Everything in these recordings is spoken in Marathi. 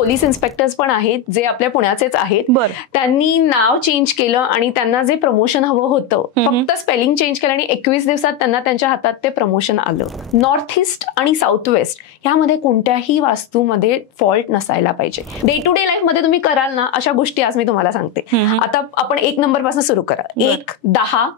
पोलीस इन्स्पेक्टर्स पण आहेत जे आपल्या पुण्याचेच आहेत. त्यांनी नाव चेंज केलं आणि त्यांना जे प्रमोशन हवं होतं फक्त स्पेलिंग चेंज केलं आणि 21 दिवसात त्यांना त्यांच्या हातात ते प्रमोशन आलं. नॉर्थ ईस्ट आणि साऊथ वेस्ट यामध्ये कोणत्याही वास्तूमध्ये फॉल्ट नसायला पाहिजे. डे टू डे लाईफ मध्ये तुम्ही कराल ना अशा गोष्टी आज मी तुम्हाला सांगते. आता आपण 1 नंबर पासून सुरू करा. 1, 10,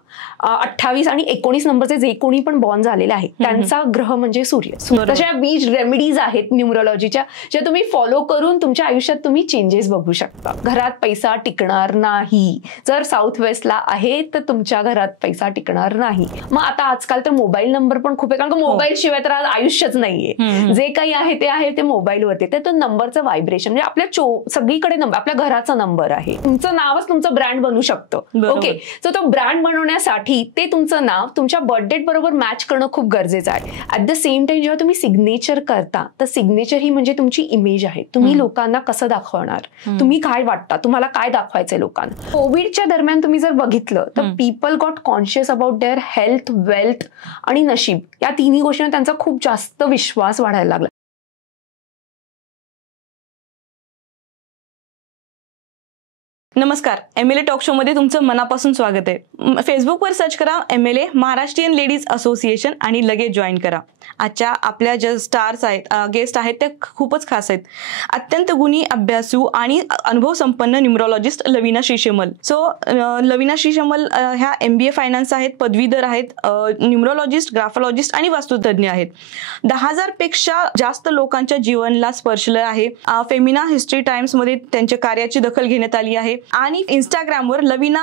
28 आणि 19 नंबरचे जे कोणी पण बॉर्न झालेले आहेत त्यांचा ग्रह म्हणजे सूर्य. तशा बीज रेमेडीज आहेत न्यूमरोलॉजीच्या ज्या तुम्ही फॉलो करून तुमच्या आयुष्यात तुम्ही चेंजेस बघू शकता. घरात पैसा टिकणार नाही जर साऊथ वेस्टला आहे तर तुमच्या घरात पैसा टिकणार नाही. मग आता आजकाल तर मोबाईल नंबर पण खूप आहे कारण मोबाईल शिवाय तर आज आयुष्यच नाहीये. जे काही आहे ते मोबाईलवरती. तर तो नंबरचं व्हायब्रेशन म्हणजे आपल्या सगळीकडे नंबर आपल्या घराचा नंबर आहे. तुमचं नावच तुमचं ब्रँड बनू शकतं. ओके, सो तो ब्रँड बनवण्यासाठी ते तुमचं नाव तुमच्या बर्थडेट बरोबर मॅच करणं खूप गरजेचं आहे. ऍट द सेम टाइम जेव्हा तुम्ही सिग्नेचर करता तर सिग्नेचर ही म्हणजे तुमची इमेज आहे. तुम्ही लोकांना कसं दाखवणार, तुम्ही काय वाटता, तुम्हाला काय दाखवायचंय लोकांना. कोविडच्या दरम्यान तुम्ही जर बघितलं तर people got conscious about their health, wealth आणि नशीब या तिन्ही गोष्टींवर त्यांचा खूप जास्त विश्वास वाढायला लागला. नमस्कार, MLA टॉक शो मध्ये तुमचं मनापासून स्वागत आहे. फेसबुकवर सर्च करा MLA महाराष्ट्रीयन लेडीज असोसिएशन आणि लगेच जॉईन करा. आजच्या आपल्या ज्या स्टार्स आहेत, गेस्ट आहेत त्या खूपच खास आहेत. अत्यंत गुणी, अभ्यासू आणि अनुभव संपन्न न्यूमरोलॉजिस्ट लवीना श्रीशमल. सो लवीना श्रीशमल ह्या MBA फायनान्स आहेत, पदवीधर आहेत, न्यूमरोलॉजिस्ट, ग्राफोलॉजिस्ट आणि वास्तुतज्ञ आहेत. 10,000 पेक्षा जास्त लोकांच्या जीवनाला स्पर्शलं आहे. फेमिना हिस्ट्री टाइम्स मध्ये त्यांच्या कार्याची दखल घेण्यात आली आहे आणि इंस्टाग्रामवर लवीना_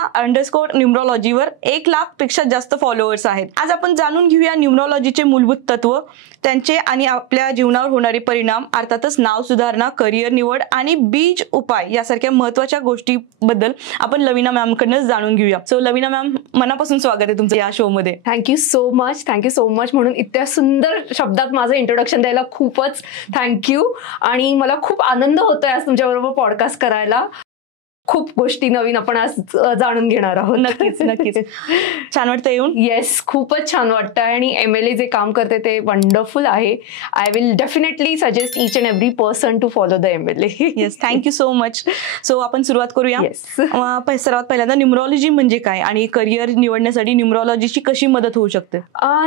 न्यूमरोलॉजीवर 1 लाख पेक्षा जास्त फॉलोअर्स आहेत. आज आपण जाणून घेऊया न्यूमरोलॉजीचे मूलभूत तत्व, त्यांचे आणि आपल्या जीवनावर होणारे परिणाम, अर्थातच नाव सुधारणा, करिअर निवड आणि बीज उपाय यासारख्या महत्वाच्या गोष्टीबद्दल आपण लवीना मॅमकडून जाणून घेऊया. सो लवीना मॅम, मनापासून स्वागत आहे तुमचं या शो मध्ये. थँक्यू सो मच म्हणून इतक्या सुंदर शब्दात माझं इंट्रोडक्शन द्यायला खूपच थँक्यू. आणि मला खूप आनंद होतोय आज तुमच्याबरोबर पॉडकास्ट करायला. खूप गोष्टी नवीन आपण आज जाणून घेणार आहोत. नक्कीच छान वाटतं येऊन. येस, खूपच छान वाटतं आणि MLA जे काम करते ते वंडरफुल आहे. I will definitely suggest each and every person to follow the MLA. Yes, thank you so much. So आपण सुरुवात करूया. सर्वात पहिल्यांदा न्यूमरोलॉजी म्हणजे काय आणि करिअर निवडण्यासाठी न्यूमरोलॉजीची कशी मदत होऊ शकते?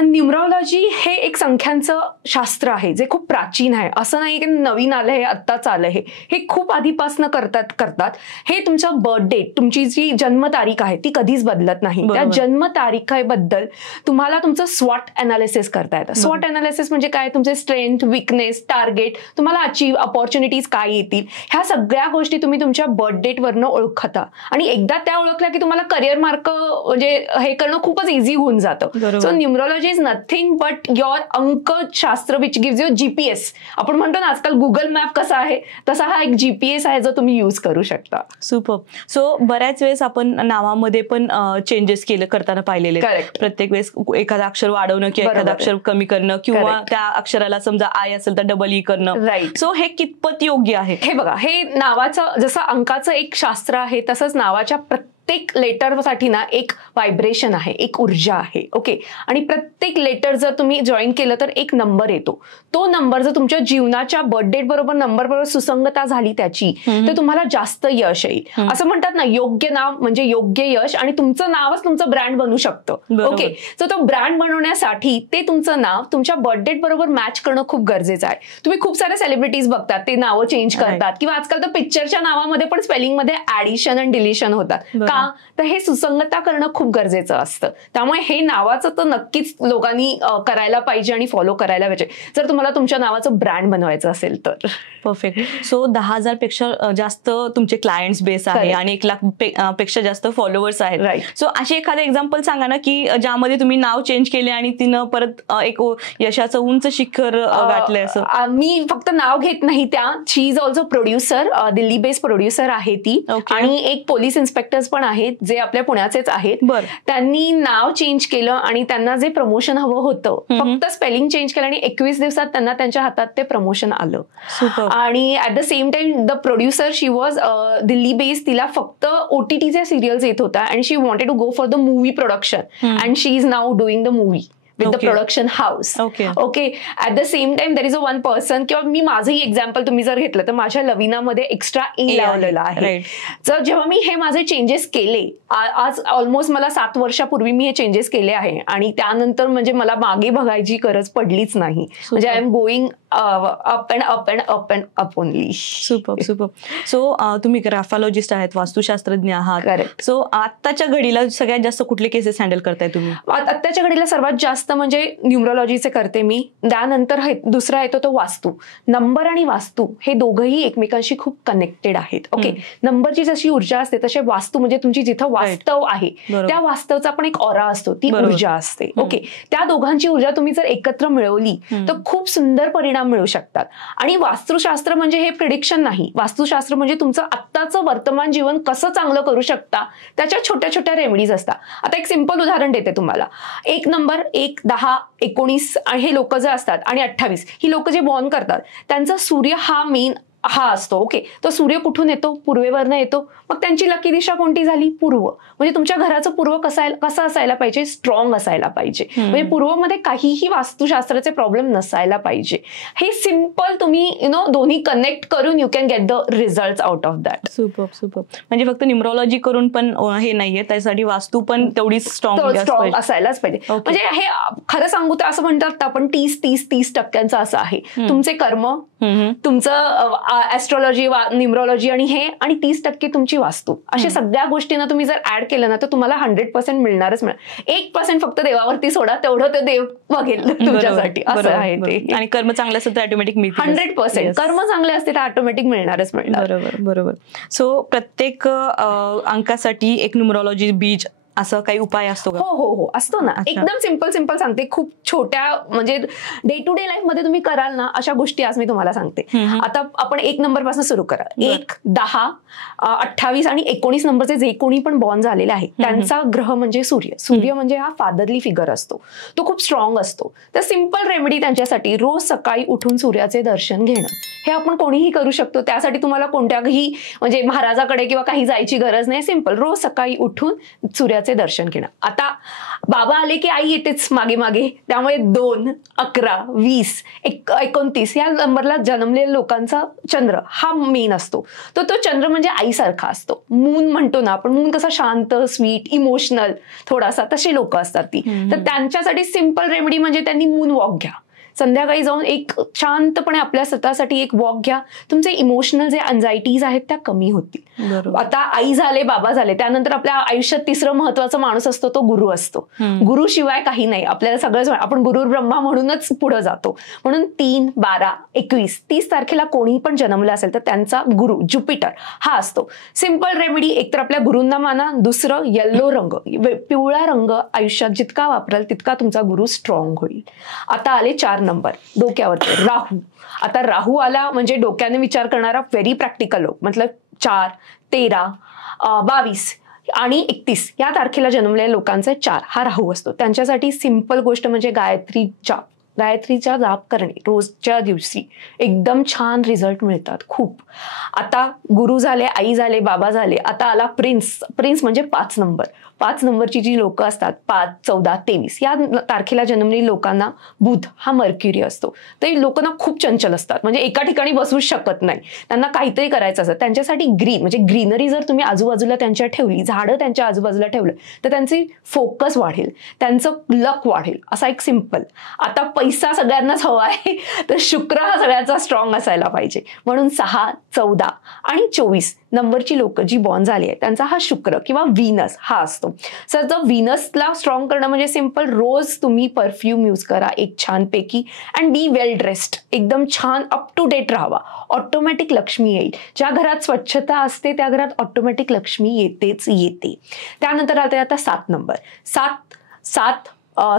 न्यूमरोलॉजी हे एक संख्यांचं शास्त्र आहे जे खूप प्राचीन आहे. असं नाही की नवीन आलं हे, आत्ताच आलं हे खूप आधीपासून करतात. हे तुमचा बर्थ डेट, तुमची जी जन्मतारीख आहे ती कधीच बदलत नाही. त्या जन्मतारीखेबद्दल तुम्हाला तुमचं स्वॉट अनालिसिस करता येतं. स्वॉट अनालिसिस म्हणजे काय? तुमचे स्ट्रेंथ, विकनेस, टार्गेट, तुम्हाला अचीव अपॉर्च्युनिटीज काय येतील, ह्या सगळ्या गोष्टी तुम्ही तुमच्या बर्थ डेट वरनं ओळखता. आणि एकदा त्या ओळखल्या की तुम्हाला करिअर मार्क म्हणजे हे करणं खूपच इझी होऊन जातं. So numerology is nothing but your अंकशास्त्र विच गिव्स यू GPS. आपण म्हणतो ना आजकाल गुगल मॅप कसा आहे तसा हा एक GPS आहे जो तुम्ही यूज करू शकता. सुपर. सो बऱ्याच वेळेस आपण नावामध्ये पण चेंजेस करताना पाहिलेले. प्रत्येक वेळेस एखादं अक्षर वाढवणं किंवा एखादं अक्षर कमी करणं किंवा त्या अक्षराला समजा I असेल तर डबल E करणं. सो हे कितपत योग्य आहे? हे बघा, हे नावाचं जसं अंकाचं एक शास्त्र आहे तसंच नावाच्या प्रत्येक लेटरसाठी ना एक व्हायब्रेशन आहे, एक ऊर्जा आहे. ओके, आणि प्रत्येक लेटर जर तुम्ही जॉईन केलं तर एक नंबर येतो. तो नंबर जर तुमच्या जीवनाच्या बर्थडेट बरोबर नंबर बरोबर सुसंगता झाली त्याची तर तुम्हाला जास्त यश येईल. असं म्हणतात ना, योग्य नाव म्हणजे योग्य यश आणि तुमचं नावच तुमचं ब्रँड बनू शकतं. ओके, सो तो ब्रँड बनवण्यासाठी ते तुमचं नाव तुमच्या बर्थडेट बरोबर मॅच करणं खूप गरजेचं आहे. तुम्ही खूप सारे सेलिब्रिटीज बघतात, ते नावं चेंज करतात किंवा आजकाल तर पिक्चरच्या नावामध्ये पण स्पेलिंग मध्ये ऍडिशन आणि डिलिशन होतात. का? तर हे सुसंगता करणं खूप गरजेचं असतं. त्यामुळे हे नावाचं तर नक्कीच लोकांनी करायला पाहिजे आणि फॉलो करायला पाहिजे जर तुम्हाला तुमच्या नावाचं ब्रँड बनवायचं असेल तर. परफेक्ट. सो 10,000 पेक्षा जास्त तुमचे क्लायंट्स बेस आहे आणि 1 लाख पेक्षा जास्त फॉलोअर्स आहेत. सो अशी एखादं एक्झाम्पल सांगा ना की ज्यामध्ये तुम्ही नाव चेंज केले आणि तिनं परत एक यशाचं उंच शिखर गाठलंय. असं मी फक्त नाव घेत नाही, त्या she is also producer, Delhi based producer आहे ती. आणि एक पोलीस इन्स्पेक्टर्स पण आहेत जे आपल्या पुण्याचेच आहेत. त्यांनी नाव चेंज केलं आणि त्यांना जे प्रमोशन हवं होतं फक्त स्पेलिंग चेंज केलं आणि 21 दिवसात त्यांना त्यांच्या हातात ते प्रमोशन आलं. आणि at the same time the producer she was Delhi based. तिला फक्त OTTचे सिरियल्स येत होता आणि she wanted to go for the movie production and she is now doing the movie. With the production house. Okay, at the same time there is a one person, किंवा मी माझंही एक्झाम्पल तुम्ही जर घेतलं तर माझ्या लविनामध्ये एक्स्ट्रा ए लावलेला आहे. तर जेव्हा मी हे माझे चेंजेस केले, आज ऑलमोस्ट मला 7 वर्षापूर्वी मी हे चेंजेस केले आहे, आणि त्यानंतर म्हणजे मला मागे बघायची गरज पडलीच नाही. म्हणजे I am going up and up and up and up only. Super super. So तुम्ही ग्राफॉलॉजिस्ट आहेत, वास्तुशास्त्रज्ञ आहात. करेक्ट. सो आत्ताच्या घडीला सगळ्यात जास्त कुठले केसेस हँडल करताय तुम्ही? आत्ताच्या घडीला सर्वात जास्त म्हणजे न्यूमरोलॉजीचे करते मी. त्यानंतर दुसरा येतो तो वास्तू. नंबर आणि वास्तू हे दोघंही एकमेकांशी खूप कनेक्टेड आहेत. ओके, नंबरची जशी ऊर्जा असते तसे वास्तू म्हणजे तुमची जिथं वास्तव आहे त्या वास्तवचा पण एक ऑरा असतो, ती ऊर्जा असते. ओके, त्या दोघांची ऊर्जा तुम्ही जर एकत्र मिळवली तर खूप सुंदर परिणाम मिळू शकतात. आणि वास्तुशास्त्र म्हणजे हे प्रिडिक्शन नाही. वास्तुशास्त्र म्हणजे तुमचं आत्ताचं वर्तमान जीवन कसं चांगलं करू शकता त्याच्या छोट्या छोट्या रेमेडीज असतात. आता एक सिंपल उदाहरण देते तुम्हाला. 1 नंबर, 1, 10, 19 हे लोक जे असतात आणि 28 ही लोक जे बॉर्न करतात त्यांचा सूर्य हा मेन हा असतो. ओके, तो सूर्य कुठून येतो? पूर्वेवरनं येतो. मग त्यांची लकी दिशा कोणती झाली? पूर्व. म्हणजे तुमच्या घराचं पूर्व कसं असायला पाहिजे? स्ट्रॉंग असायला पाहिजे. म्हणजे पूर्वमध्ये काहीही वास्तुशास्त्राचे प्रॉब्लेम नसायला पाहिजे. हे सिंपल तुम्ही दोन्ही कनेक्ट करून you can get the result out of that. Super super. म्हणजे फक्त न्यूमरोलॉजी करून पण हे नाहीये, त्यासाठी वास्तू पण तेवढी स्ट्रॉंग असायलाच पाहिजे. म्हणजे हे खरं सांगू तर असं म्हणतात आपण 30% असं आहे. तुमचे कर्म, तुमचं ऍस्ट्रॉलॉजी, न्यूमरोलॉजी आणि हे, आणि 30% तुमची वास्तू. अशा सगळ्या गोष्टींना तुम्ही जर ऍड केलं ना तर तुम्हाला 100% मिळणारच मिळणार. 1% फक्त देवावरती सोडा, तेवढं ते देव बघेल तुमच्यासाठी. असं आहे ते. आणि कर्म चांगले असतात तर ऑटोमॅटिक मिळतील. 100% कर्म चांगले असते तर ऑटोमॅटिक मिळणारच मिळणार. बरोबर बरोबर. सो प्रत्येक अंकासाठी एक न्यूमरोलॉजी बीज असं काही उपाय असतो का? हो हो हो, असतो ना. एकदम सिंपल सांगते. खूप छोट्या म्हणजे डे टू डे लाईफ मध्ये तुम्ही कराल ना अशा गोष्टी आज मी तुम्हाला सांगते. आता आपण 1 नंबर पासून सुरू करा. 1, 10, 28 आणि 19 नंबरचे जे कोणी पण बॉर्न झालेले आहे त्यांचा ग्रह म्हणजे सूर्य. सूर्य म्हणजे हा फादरली फिगर असतो, तो खूप स्ट्रॉंग असतो. तर सिंपल रेमेडी त्यांच्यासाठी रोज सकाळी उठून सूर्याचे दर्शन घेणं. हे आपण कोणीही करू शकतो. त्यासाठी तुम्हाला कोणत्याही म्हणजे महाराजाकडे किंवा काही जायची गरज नाही. सिंपल रोज सकाळी उठून सूर्याचे दर्शन घेणं. आता बाबा आले की आई येतेच मागे मागे, त्यामुळे 2, 11, 20, 29 या नंबरला जन्मलेल्या लोकांचा चंद्र हा मेन असतो. तो चंद्र म्हणजे आईसारखा असतो. मून म्हणतो ना आपण, मून कसा शांत, स्वीट, इमोशनल थोडासा, तसे लोक असतात ती. तर त्यांच्यासाठी सिंपल रेमेडी म्हणजे त्यांनी मून वॉक घ्या. संध्याकाळी जाऊन एक शांतपणे आपल्या स्वतःसाठी एक वॉक घ्या. तुमचे इमोशनल जे अँझायटीज आहेत त्या कमी होतील. आता आई झाले, बाबा झाले, त्यानंतर आपल्या आयुष्यात तिसरं महत्वाचा माणूस असतो तो गुरु असतो. गुरु शिवाय काही नाही. आपल्याला सगळंच, आपण गुरु ब्रह्मा म्हणूनच पुढे जातो. म्हणून 3, 12, 21, 30 तारखेला कोणी पण जन्मलं असेल तर त्यांचा गुरु ज्युपिटर हा असतो. सिंपल रेमेडी, एकतर आपल्या गुरूंना माना, दुसरं येल्लो रंग, पिवळा रंग आयुष्यात जितका वापराल तितका तुमचा गुरु स्ट्रॉंग होईल. आता आले 4 नंबर डोक्यावरती, राहू. आता राहू आला म्हणजे डोक्याने विचार करणारा व्हेरी प्रॅक्टिकल लोक. मतलब 4, 13, 22 आणि 31 या तारखेला जन्मलेल्या लोकांचा 4 हा राहू असतो. त्यांच्यासाठी सिंपल गोष्ट म्हणजे गायत्रीचा जाप करणे रोजच्या दिवशी. एकदम छान रिझल्ट मिळतात खूप. आता गुरु झाले, आई झाले, बाबा झाले. आता आला प्रिन्स म्हणजे 5 नंबर. 5 नंबरची जी लोक असतात, 5, 14, 23 या तारखेला जन्मलेल्या लोकांना बुध हा मर्क्युरी असतो. तर लोकांना खूप चंचल असतात, म्हणजे एका ठिकाणी बसूच शकत नाही, त्यांना काहीतरी करायचं असतं. त्यांच्यासाठी ग्रीन म्हणजे ग्रीनरी जर तुम्ही आजूबाजूला त्यांच्या ठेवली, झाडं त्यांच्या आजूबाजूला ठेवलं तर त्यांची फोकस वाढेल, त्यांचं लक वाढेल. असा एक सिंपल. आता पैसा सगळ्यांनाच हवा आहे तर शुक्र हा सगळ्यांचा स्ट्रॉंग असायला पाहिजे. म्हणून 6, 14 आणि 24 नंबरची लोक जी बॉर्न झाली आहे त्यांचा हा शुक्र किंवा व्हीनस हा असतो. सर जर व्हीनसला स्ट्रॉंग करणं म्हणजे सिंपल, रोज तुम्ही परफ्यूम यूज करा एक छानपैकी अँड बी वेल ड्रेस्ड. एकदम छान अप टू डेट राहावा. ऑटोमॅटिक लक्ष्मी येईल. ज्या घरात स्वच्छता असते त्या घरात ऑटोमॅटिक लक्ष्मी येतेच येते. त्यानंतर आता 7 नंबर. 7,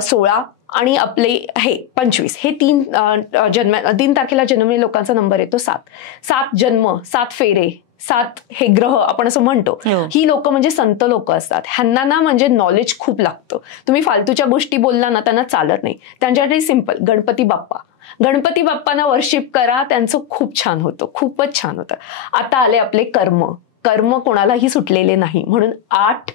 16 आणि आपले हे 25 हे 3 तारखेला जन्मलेल्या लोकांचा नंबर येतो 7. 7 जन्म, 7 फेरे, 7 हे ग्रह आपण असं म्हणतो. ही लोक म्हणजे संत लोक असतात. ह्यांना ना म्हणजे नॉलेज खूप लागतं. तुम्ही फालतूच्या गोष्टी बोलला ना त्यांना चालत नाही. त्यांच्यासाठी सिंपल गणपती बाप्पांना वर्शिप करा, त्यांचं खूप छान होतं, खूपच छान होतं. आता आले आपले कर्म कोणालाही सुटलेले नाही. म्हणून 8,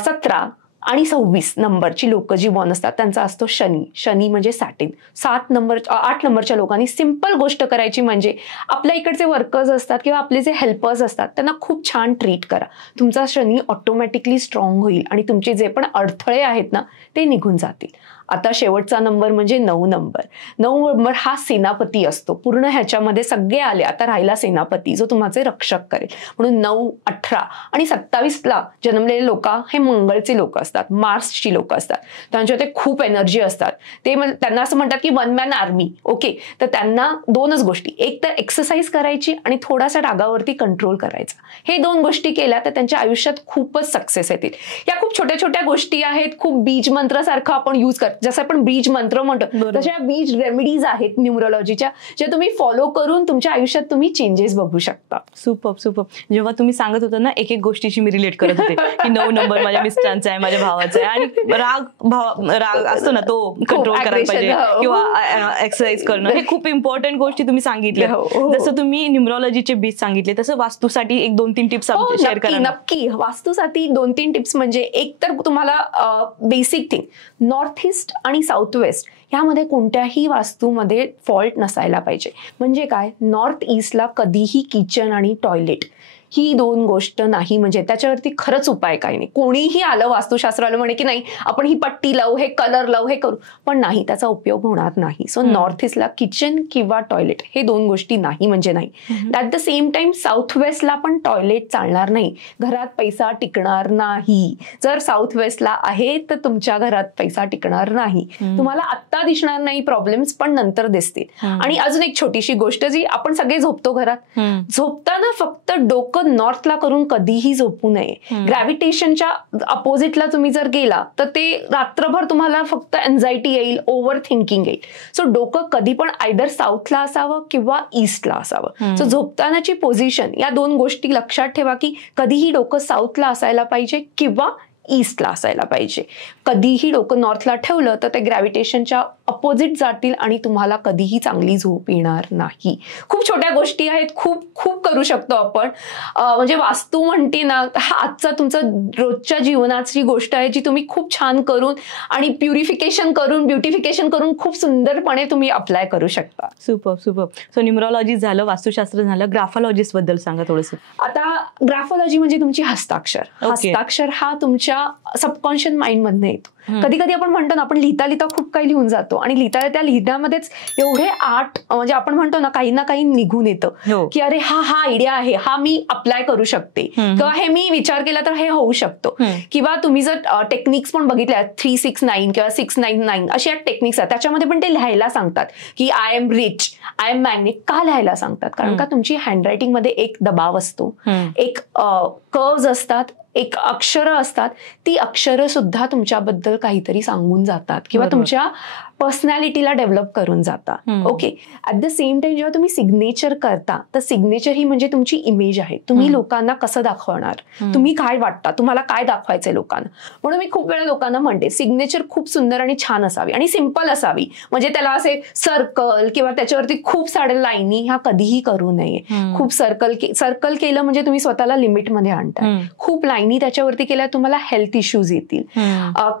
17, आणि 26 नंबरची लोक जी बॉर्न असतात त्यांचा असतो शनी. शनी म्हणजे सॅटिन. 8 नंबरच्या लोकांनी सिंपल गोष्ट करायची म्हणजे आपल्या इकडचे वर्कर्स असतात किंवा आपले जे हेल्पर्स असतात त्यांना खूप छान ट्रीट करा. तुमचा शनी ऑटोमॅटिकली स्ट्रॉंग होईल आणि तुमचे जे पण अडथळे आहेत ना ते निघून जातील. आता शेवटचा नंबर म्हणजे 9 नंबर. 9 नंबर हा सेनापती असतो. पूर्ण ह्याच्यामध्ये सगळे आले, आता राहिला सेनापती जो तुम्हाचे रक्षक करेल. म्हणून 9, 18 आणि 27ला जन्मलेले लोक हे मंगळचे लोक असतात, मार्सची लोक असतात. त्यांच्यामध्ये खूप एनर्जी असतात. त्यांना असं म्हणतात की वन मॅन आर्मी. ओके, तर त्यांना 2च गोष्टी, एक तर एक्सरसाइज करायची आणि थोडासा रागावरती कंट्रोल करायचा. हे 2 गोष्टी केल्या तर त्यांच्या आयुष्यात खूपच सक्सेस येतील. या खूप छोट्या छोट्या गोष्टी आहेत. खूप बीज मंत्रासारखं आपण यूज करतो. जसं आपण बीज मंत्र म्हणतो तशा बीज रेमेडीज आहेत न्यूमरोलॉजीच्या, ज्या तुम्ही फॉलो करून तुमच्या आयुष्यात तुम्ही चेंजेस बघू शकता. सुपर. जेव्हा तुम्ही सांगत होता ना एक गोष्टीशी मी रिलेट करत होते की 9 नंबर माझ्या मिस्टरांचा आहे, माझ्या भावाचा आहे आणि राग असतो ना तो कंट्रोल करायला पाहिजे किंवा एक्सरसाइज करणं, हे खूप इम्पॉर्टंट गोष्टी तुम्ही सांगितल्या. जसं तुम्ही न्यूमरोलॉजीचे बीज सांगितले तसं वास्तूसाठी एक 2-3 टिप्स शेअर करा. नक्की. वास्तूसाठी 2-3 टिप्स म्हणजे एक तर तुम्हाला बेसिक थिंग, नॉर्थ ईस्ट आणि साऊथ वेस्ट ह्यामध्ये कोणत्याही वास्तूमध्ये फॉल्ट नसायला पाहिजे. म्हणजे काय, नॉर्थ ईस्टला कधीही किचन आणि टॉयलेट ही 2 गोष्ट नाही. म्हणजे त्याच्यावरती खरंच उपाय काही नाही. कोणीही आलं वास्तुशास्त्र आलं म्हणे की नाही आपण ही पट्टी लावू, हे कलर लावू, हे करू, पण नाही, त्याचा उपयोग होणार नाही. सो नॉर्थ ईस्टला किचन किंवा टॉयलेट हे 2 गोष्टी नाही म्हणजे नाही. At the same time south वेस्टला पण टॉयलेट चालणार नाही. घरात पैसा टिकणार नाही. जर साऊथ वेस्टला आहे तर तुमच्या घरात पैसा टिकणार नाही. तुम्हाला आत्ता दिसणार नाही प्रॉब्लेम्स, पण नंतर दिसतील. आणि अजून एक छोटीशी गोष्ट, जी आपण सगळे झोपतो घरात, झोपताना फक्त डोकं नॉर्थला करून कधीही झोपू नये. ग्रॅव्हिटेशनच्या अपोजिटला तुम्ही जर गेला तर ते रात्रभर तुम्हाला फक्त एन्झायटी येईल, ओव्हर थिंकिंग येईल. सो डोकं कधी पण आयदर साऊथला असावं किंवा ईस्टला असावं. सो झोपतानाची पोझिशन या 2 गोष्टी लक्षात ठेवा की कधीही डोकं साऊथला असायला पाहिजे किंवा ईस्टला असायला पाहिजे. कधीही डोकं नॉर्थला ठेवलं तर ते ग्रॅव्हिटेशनच्या अपोजिट जातील आणि तुम्हाला कधीही चांगली झोप येणार नाही. खूप छोट्या गोष्टी आहेत, खूप खूप करू शकतो आपण. म्हणजे वास्तू म्हणते ना, हा आजचा तुमचा रोजच्या जीवनाची गोष्ट आहे जी तुम्ही खूप छान करून आणि प्युरिफिकेशन करून, ब्युटिफिकेशन करून खूप सुंदरपणे तुम्ही अप्लाय करू शकता. सुपर. सो न्यूमरोलॉजी झालं, वास्तुशास्त्र झालं, ग्राफोलॉजिस्ट बद्दल सांगा थोडंसं. आता ग्राफोलॉजी म्हणजे तुमची हस्ताक्षर. हस्ताक्षर हा तुमच्या सबकॉन्शियस माइंड मधनं येतो. कधी कधी आपण म्हणतो ना, आपण लिहिता लिहिता खूप काही लिहून जातो आणि त्या लिहिण्यामध्येच एवढे म्हणजे आपण म्हणतो ना काही ना काही निघून येतं की अरे हा आयडिया आहे, हा मी अप्लाय करू शकते किंवा हे मी विचार केला तर हे होऊ शकतो. किंवा तुम्ही जर टेक्निक्स पण बघितल्या 369 किंवा 699 अशा टेक्निक्स आहेत, त्याच्यामध्ये पण ते लिहायला सांगतात की I am rich, I am magnet. का लिहायला सांगतात? कारण का तुमची हँडरायटिंग मध्ये एक दबाव असतो, एक कर्व्ज असतात, एक अक्षरं असतात. ती अक्षरं सुद्धा तुमच्याबद्दल काहीतरी सांगून जातात किंवा तुमच्या पर्सनॅलिटीला डेव्हलप करून जातात. Okay, at the same time जेव्हा तुम्ही सिग्नेचर करता तर सिग्नेचर ही म्हणजे तुमची इमेज आहे. तुम्ही लोकांना कसं दाखवणार, तुम्ही काय वाटता, तुम्हाला काय दाखवायचंय लोकांना. म्हणून मी खूप वेळा लोकांना म्हणते सिग्नेचर खूप सुंदर आणि छान असावी आणि सिंपल असावी. म्हणजे त्याला असे सर्कल किंवा त्याच्यावरती खूप साऱ्या लाईनी ह्या कधीही करू नये. खूप सर्कल केलं म्हणजे तुम्ही स्वतःला लिमिटमध्ये आणता. खूप लाईनी त्याच्यावरती केल्या तुम्हाला हेल्थ इश्यूज येतील.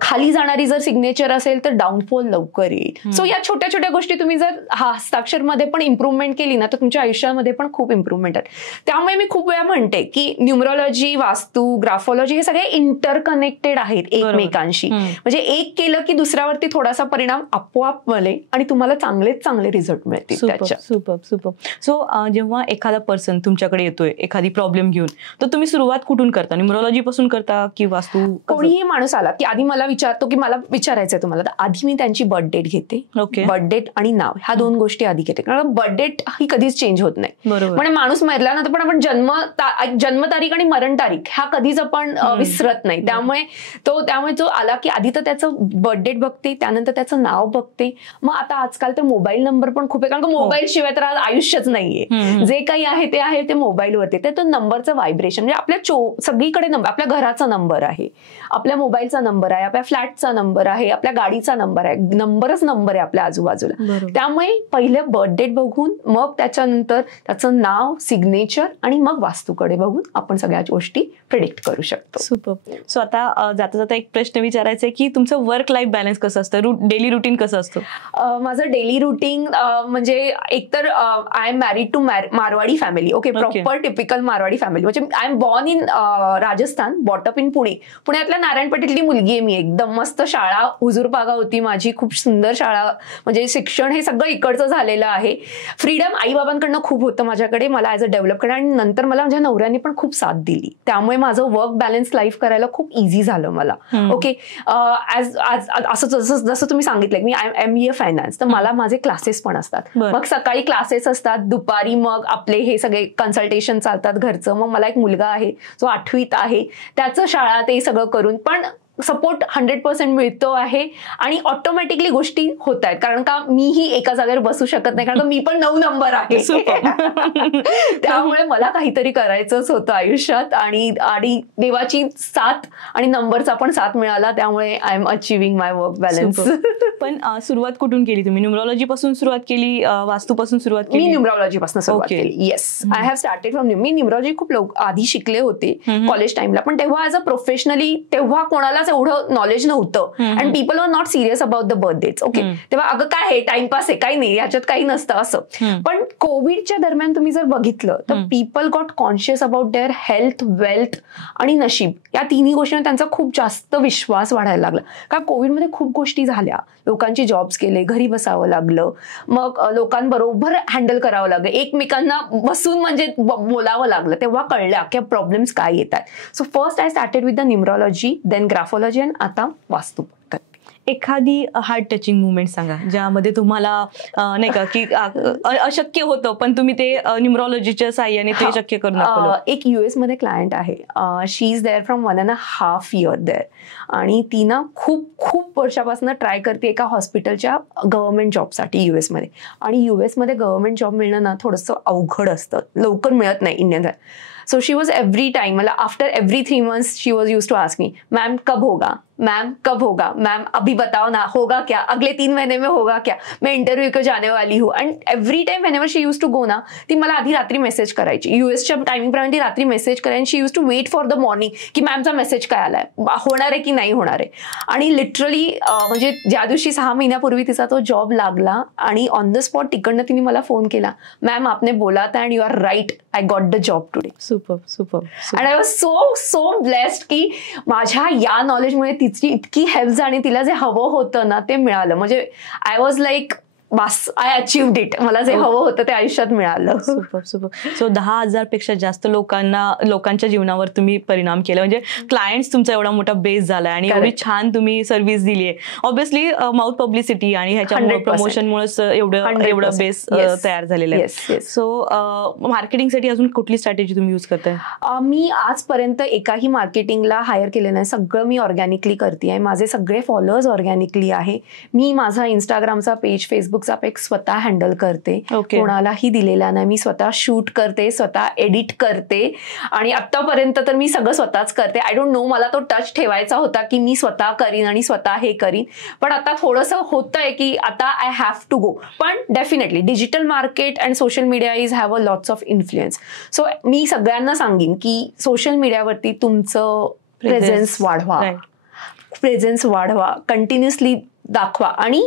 खाली जाणारी जर सिग्नेचर असेल तर डाऊनफॉल लवकर येईल. सो या छोट्या छोट्या गोष्टी तुम्ही जर हस्ताक्षर मध्ये पण इम्प्रुव्हमेंट केली ना तर तुमच्या आयुष्यामध्ये पण खूप इम्प्रुव्हमेंट आहे. त्यामुळे मी खूप वेळा म्हणते की न्यूमरोलॉजी, वास्तू, ग्राफोलॉजी हे सगळे इंटरकनेक्टेड आहेत एकमेकांशी. म्हणजे एक केलं की दुसऱ्यावरती थोडासा परिणाम आपोआप मिळेल आणि तुम्हाला चांगलेच चांगले रिझल्ट मिळतील त्याच्या. सुपर. सो जेव्हा एखादा पर्सन तुमच्याकडे येतोय एखादी प्रॉब्लेम घेऊन, तर तुम्ही सुरुवात कुठून करता? न्यूमरोलॉजी पासून करता की वास्तू? कोणीही माणूस आला की आधी मला विचारतो की मला विचारायचंय तुम्हाला, तर आधी मी त्यांची बर्थ डेट घेते. बर्थ डेट आणि नाव ह्या 2 गोष्टी आधी घेते. कारण बर्थ डेट ही कधीच चेंज होत नाही. म्हणजे माणूस मरल्यानंतर पण आपण जन्मतारीख आणि मरण तारीख ह्या कधीच आपण विसरत नाही. त्यामुळे जो आला की आधी तर त्याचं बर्थ डेट बघते, त्यानंतर त्याचं नाव बघते. मग आता आजकाल तर मोबाईल नंबर पण खूप आहे, कारण का मोबाईल शिवाय तर आयुष्यच नाहीये. जे काही आहे ते मोबाईलवरती. तर तो नंबरचं व्हायब्रेशन म्हणजे आपल्या सगळीकडे नंबर, आपल्या घराचा नंबर आहे, आपल्या मोबाईलचा नंबर आहे, आपल्या फ्लॅटचा नंबर आहे, आपल्या गाडीचा नंबर आहे. नंबर 100च नंबर आहे आपल्या आजूबाजूला. त्यामुळे पहिले बर्थ डेट बघून मग त्याच्यानंतर त्याचं नाव, सिग्नेचर आणि मग वास्तूकडे बघून आपण सगळ्या गोष्टी प्रिडिक्ट करू शकतो. सुपर. सो आता जाता जाता एक प्रश्न विचारायचा आहे की तुमचं वर्क लाईफ बॅलन्स कसं असतं, डेली रुटीन कसं असतं? माझं डेली रुटीन म्हणजे एकतर I am married to Marwari family. Okay, proper typical Marwari family. म्हणजे I am born in Rajasthan, brought up in Pune. पुण्यातल्या नारायण पेठेतली मुलगी आहे मी. एकदम मस्त शाळा हुजूरबागा होती माझी, खूप सुंदर शाळा. म्हणजे शिक्षण हे सगळं इकडचं झालेलं आहे. फ्रीडम आई बाबांकडनं खूप होतं माझ्याकडे, मला ॲज अ डेव्हलप करणं. आणि नंतर मला माझ्या नवऱ्याने पण खूप साथ दिली, त्यामुळे माझं वर्क बॅलन्स लाईफ करायला खूप इझी झालं मला. ओके, असं जसं तुम्ही सांगितलं मी MBA फायनान्स, तर मला माझे क्लासेस पण असतात. मग सकाळी क्लासेस असतात, दुपारी मग आपले हे सगळे कन्सल्टेशन चालतात घरचं. मग मला एक मुलगा आहे जो 8वीत आहे, त्याचं शाळा ते सगळं करून पण सपोर्ट 100% मिळतो आहे. आणि ऑटोमॅटिकली गोष्टी होत आहेत, कारण का मीही एका जागेवर बसू शकत नाही, कारण का मी पण 9 नंबर आहे. त्यामुळे मला काहीतरी करायचंच होतं आयुष्यात. आणि देवाची साथ आणि नंबरचा पण साथ मिळाला, त्यामुळे I am achieving my work balance. पण सुरुवात कुठून केली तुम्ही? न्यूमरॉलॉजी पासून सुरुवात केली, वास्तूपासून सुरुवात केली? मी न्यूमरॉलॉजी पासून सुरुवात केली. Yes, I have started from मी न्यूमरॉलॉजी खूप आधी शिकले होते कॉलेज टाइमला, पण तेव्हा ॲज अ प्रोफेशनली तेव्हा कोणालाच एवढं नॉलेज नव्हतं. And people are not serious about the birth dates. Okay, तेव्हा अगं काय आहे, टाइमपास आहे, काही नाही, याच्यात काही नसतं असं. पण कोविडच्या दरम्यान तुम्ही जर बघितलं तर people got conscious about their health, wealth आणि नशीब. या तिन्ही गोष्टींवर त्यांचा खूप जास्त विश्वास वाढायला लागला. कारण कोविडमध्ये खूप गोष्टी झाल्या, लोकांचे जॉब्स गेले, घरी बसावं लागलं, मग लोकांबरोबर हँडल करावं लागलं, एकमेकांना बसून म्हणजे बोलावं लागलं. तेव्हा कळल्या की प्रॉब्लेम्स काय येत आहेत. So first I started with the numerology, then graphology, आणि आता वास्तू. एखादी हार्ट टचिंग मुवमेंट सांगा ज्यामध्ये तुम्हाला नाही का की अशक्य होतं पण तुम्ही ते न्यूमरॉलॉजीच्या साहाय्याने ते शक्य करून दाखवलं. एक US मध्ये क्लायंट आहे, she is there from 1.5 year there, आणि ती ना खूप वर्षापासून ट्राय करते एका हॉस्पिटलच्या गव्हर्नमेंट जॉबसाठी US मध्ये. आणि US मध्ये गव्हर्नमेंट जॉब मिळणं ना थोडंसं अवघड असतं, लवकर मिळत नाही Indian. So she was every time, मतलब after every 3 months she was used to ask me, ma'am कब होगा, मैम कब होगा, मैम अभी बताओ ना, होगा क्या, अगले 3 महीने में होगा क्या, मैं इंटरव्यू को जाने वाली हूँ. And every time whenever she use to go ना, ती मला आधी रात्री मेसेज करायची. USच्या टायमिंग प्रमाणे ती रात्री मेसेज करायची. She use to wait for the morning की मॅमचा मेसेज काय आलाय, होणार आहे की नाही होणार आहे. आणि लिटरली म्हणजे ज्या दिवशी 6 महिन्यापूर्वी तिचा तो जॉब लागला आणि ऑन द स्पॉट तिकडनं तिने मला फोन केला, मॅम आपने बोला था and you are right, I got the job today. Super. And I was so blessed की माझ्या या नॉलेजमुळे तिची इतकी हेल्प झाली, तिला जे हवं होतं ना ते मिळालं. म्हणजे I was like bus, I achieved it. मला जे हवं होतं ते आयुष्यात मिळालं. सुपर. सो 10,000 पेक्षा जास्त लोकांच्या जीवनावर तुम्ही परिणाम केला. म्हणजे क्लायंट्स तुमचा एवढा मोठा बेस झालाय आणि एवढी छान तुम्ही सर्व्हिस दिली आहे. ऑब्व्हियसली माउथ पब्लिसिटी आणि ह्याच्यामुळे प्रमोशनमुळेच एवढं बेस तयार झालेलं आहे. सो मार्केटिंगसाठी अजून कुठली स्ट्रॅटेजी तुम्ही यूज करताय? मी आजपर्यंत एकाही मार्केटिंगला हायर केलं नाही. सगळं मी ऑर्गॅनिकली करते. माझे सगळे फॉलोअर्स ऑर्गॅनिकली आहे. मी माझा इंस्टाग्रामचा पेज, फेसबुकचा पेज स्वतः हँडल करते. कोणालाही दिलेला नाही. मी स्वतः शूट करते, स्वतः एडिट करते आणि आतापर्यंत तर मी सगळं स्वतःच करते. आय डोंट नो, मला तो टच ठेवायचा होता की मी स्वतः करीन आणि स्वतः हे करीन, पण आता थोडंसं होतंय की आता आय हॅव टू गो. पण definitely digital market and social media is have a lots of influence. So मी सगळ्यांना सांगेन की सोशल मीडियावरती तुमचं प्रेझेन्स वाढवा, कंटिन्युअसली दाखवा आणि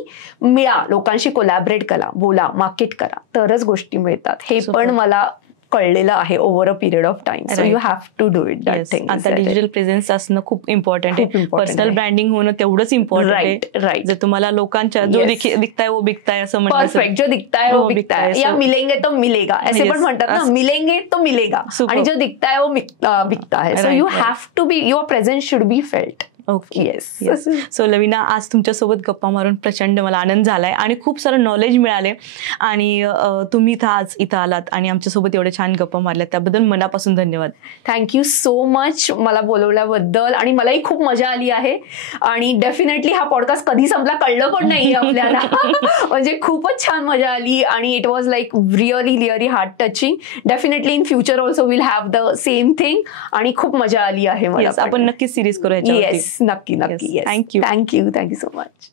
लोकांशी कोलॅबरेट करा, बोला, मार्केट करा, तरच गोष्टी मिळतात. हे पण मला कळलेलं आहे over a period of time. So you have to do it. That thing. आता डिजिटल प्रेझेन्स असणं खूप इम्पॉर्टंट आहे. पर्सनल ब्रँडिंग होणं तेवढंच इम्पॉर्टंट आहे. राईट. जर तुम्हाला लोकांच्या जो दिखता है वो बिकता है असं म्हणतात. परफेक्ट. जो दिखता है वो बिकता है, या मिलेंगे तो मिलेगा असे पण म्हणतात ना. मिलेंगे तो मिलेगा आणि जो दिखता है वो बिकता है. So you have to be, your presence should be felt. Okay. Yes. So Lavina, आज तुमच्यासोबत गप्पा मारून प्रचंड मला आनंद झालाय आणि खूप सारं नॉलेज मिळाले आणि तुम्ही आज इथं आलात आणि आमच्यासोबत एवढे छान गप्पा मारल्यात त्याबद्दल मनापासून धन्यवाद. थँक्यू सो मच मला बोलवल्याबद्दल. आणि मलाही खूप मजा आली आहे आणि डेफिनेटली हा पॉडकास्ट कधी संपला कळलं पण नाही आपल्याला. म्हणजे खूपच छान मजा आली आणि it was like really heart touching. Definitely in future also will have the same thing आणि खूप मजा आली आहे मला. आपण नक्कीच सिरीज करूया. नक्की. Thank you so much.